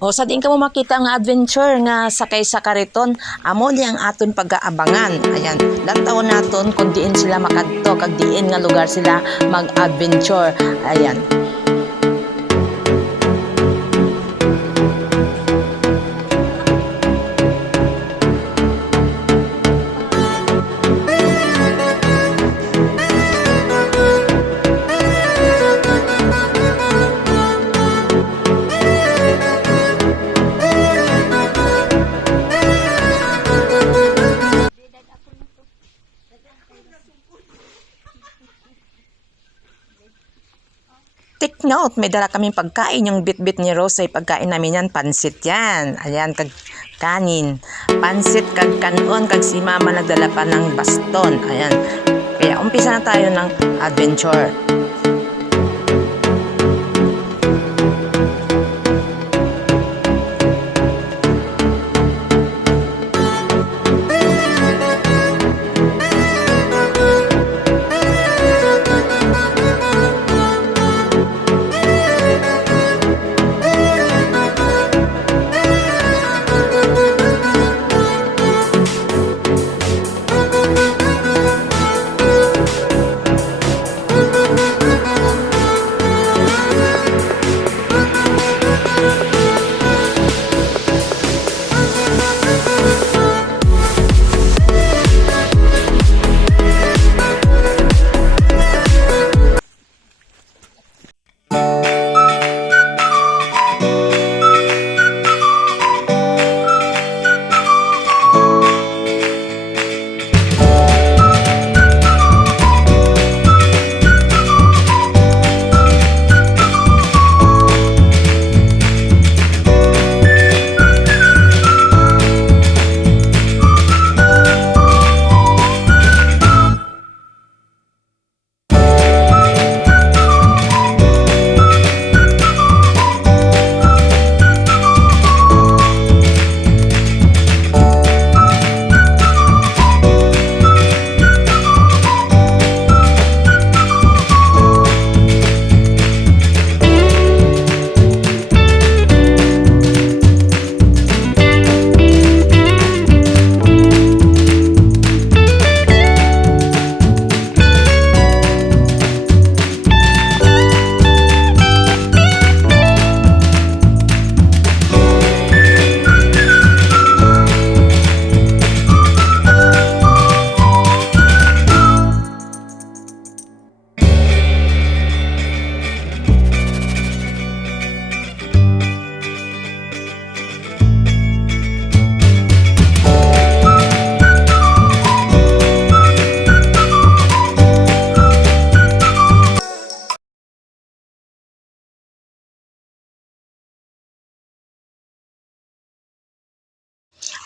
O sa din ka mo makita nga adventure nga sakay sa kariton, amo ni ang aton pag-aabangan. Ayan, lantawon naton kung diin sila makadto, kag diin nga lugar sila mag-adventure. Ayan. Take note, may dala kaming pagkain. Yung bit-bit ni Rose ay pagkain namin yan, pansit yan. Ayan, kag kanin. Pansit, kag kanon, kag si mama nagdala pa ng baston. Ayan. Kaya umpisa na tayo ng adventure.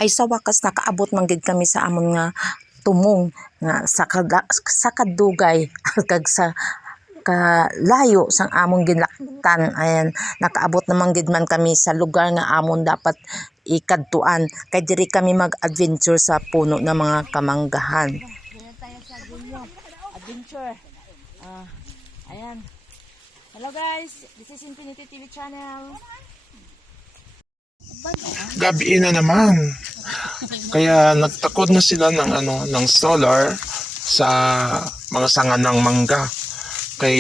Ay sa wakas nakaabot man gid kami sa amon nga tumong nga sa kadugay kag sa kalayo sang among ginlaktan. Ayan, nakaabot naman gid man kami sa lugar nga amon dapat ikadtuan kay diri kami mag-adventure sa puno ng mga kamanggahan. Dito tayo sa Gunyo Adventure. Ayan. Hello guys, this is Infinity TV channel. Gabi na naman. Kaya nagtakod na sila ng solar sa mga sanga ng mangga. Kay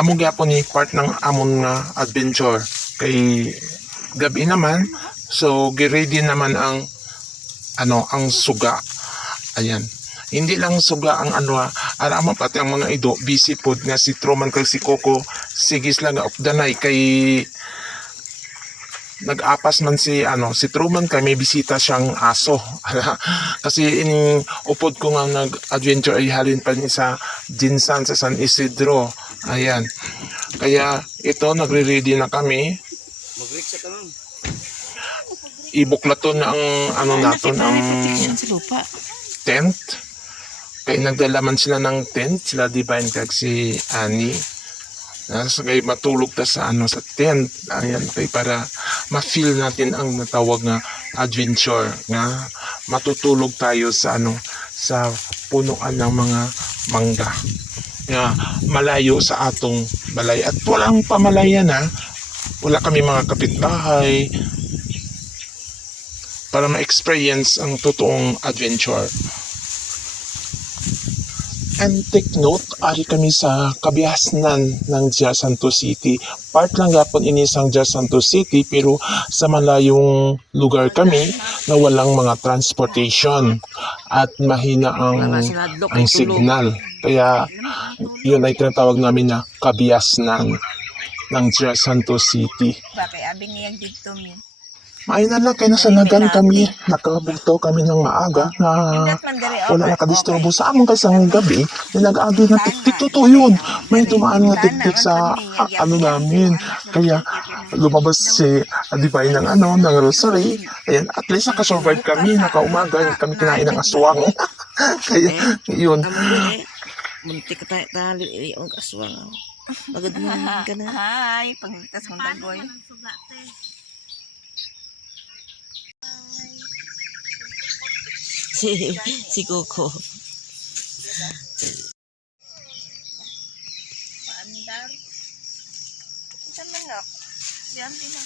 amo gyapon ni part ng amon nga adventure. Kay gabi naman, so gi-ready naman ang ang suga. Ayan. Hindi lang suga ang arama pati ang mga ido busy pod nga si Truman kag si Coco sigis lang of the night kay nag-apas man si Truman kay may bisita siyang aso. Kasi ining upod ko nga nag-adventure ay halin pa ni sa Jinsan sa San Isidro. Ayan. Kaya ito nagre-ready na kami. Ibuklaton na ang naton ang tent. Kaya nagdalaman sila ng tent, sila Divine kag si Annie. So, kaya matulog ta sa sa tent. Ayan, kaya para ma-feel natin ang natawag nga adventure nga matutulog tayo sa sa punuan ng mga mangga. Nga malayo sa atong balay at walang pamalayan wala kami mga kapitbahay para ma-experience ang totoong adventure. And take note, ari kami sa kabihasnan ng Dia Santos City. Part lang yapon ini sang Dia Santos City, pero sa malayong lugar kami na walang mga transportation at mahina ang signal. Kaya yun ay tinatawag namin na kabihasnan ng Dia Santos City. Bakit abing niyang dito mi? Maayon na lang, kaya nasanagan kami. Nakabugtaw kami ng maaga na Indot man diri wala nakadisturbo sa amon kasi ang gabi. Nag-agi na tiktik, totoo yun. May dumaan nga tiktik sa ano namin. Kaya lumabas si Adibay ng ng rosary. Ayan, at least nakasurvive kami. Nakaumaga, hindi kami kinain ng aswang. Kaya yun. Muntik ka tayo tali yung aswang. Pagod mo naman ka na. Hi, pangligtas mong dagoy. Si Coco. Paandar. Isa manok. Yan din na.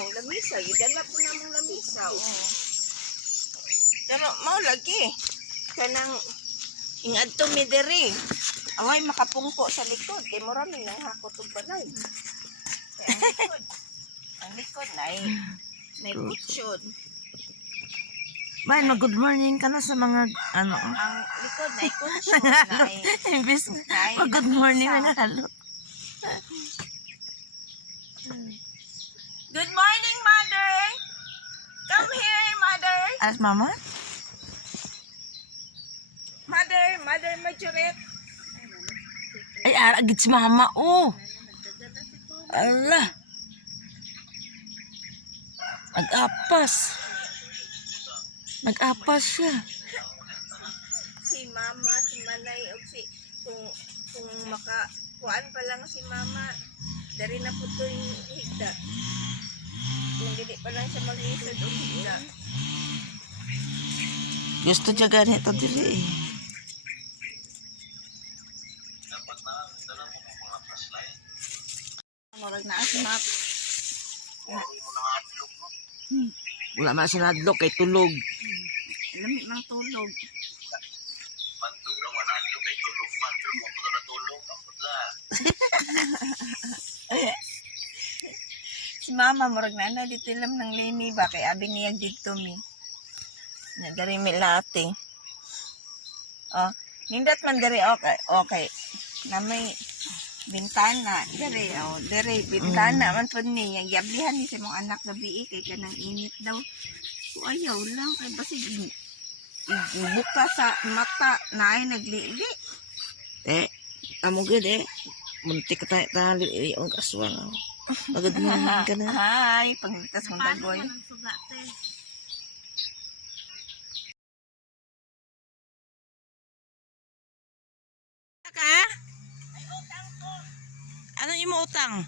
Oh, lamisa. Gidala po namang lamisa. Oh. Pero mau lagi. Kanang ingadto mi diri. Away makapungko sa likod. Kay mo rami nang hakot og balay. Kaya ang likod. Ang likod na may kutsyon. Bay, good morning ka na sa mga ano. Ang likod na kutsyon na Imbis good morning na halo. Good morning, mother. Come here, mother. As mama? Mother Majoret. Ay, aragit si mama. Oh. Allah. Nag-apas siya. Si mama, si manay, o si kung makakuan pa lang si mama, dari na po ito yung higda. Kung hindi pa lang siya mag-isod o higda. Gusto niya ganito dili. Marag na as map. Wala man sinadlok kay tulog. Lamig ng tulog. Si mama, marag na dito lang ng lini ba? Kay abing niyang dito mi. Dari mi lati. Oh, nindot man dari okay. Na may bintana, dari bintana man pud ni yang yablihan ni sa mong anak gabi kay kanang init daw. So, ayaw lang kay basig buka sa mata na ay naglili. Amo gud muntik ka tayo tali yung aswang. Pagod mo naman ka na. Hi, pangligtas mong dagoy. Ka? Ano yung utang?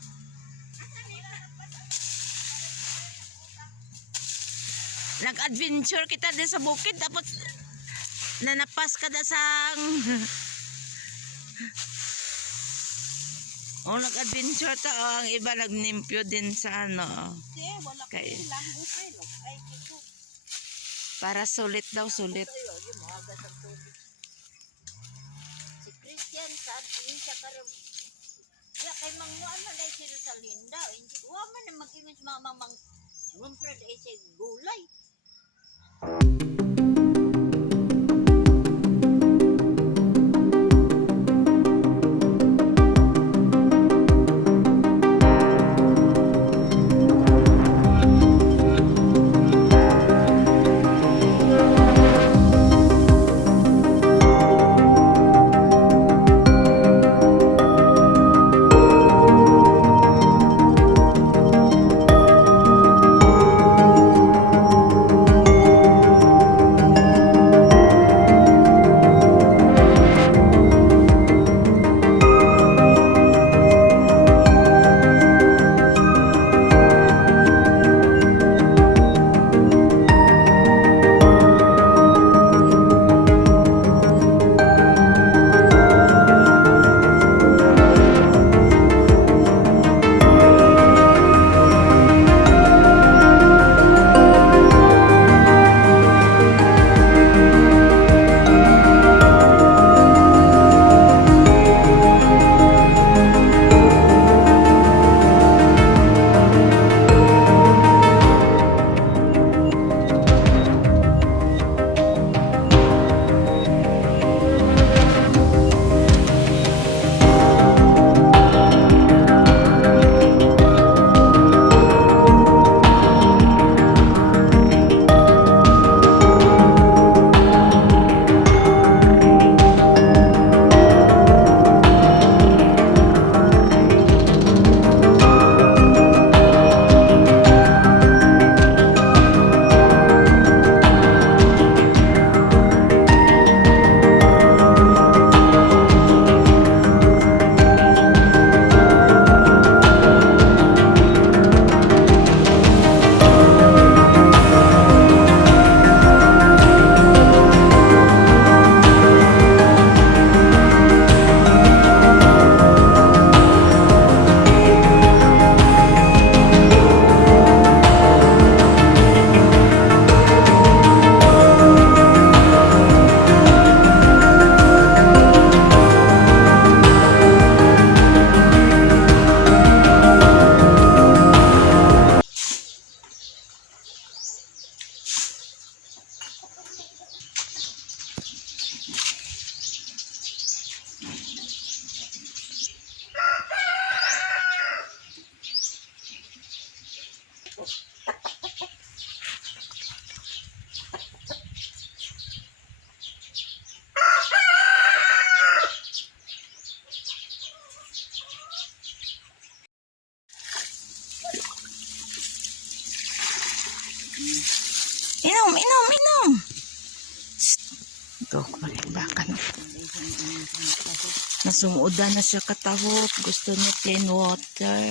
Nag-adventure kita din sa bukid tapos nanapas ka na sang nag-adventure ta ang iba nagnimpyo din sa kay para sulit daw sulit. Christian saad sa karon ya kay mangmuan man dai sila sa linda wa man na mag-ingon sa mga mamang rumpra dai sa gulay. Inom, inom, inom. Ito, malimbakan. Nasumuodan na siya katahop. Gusto niya plain water.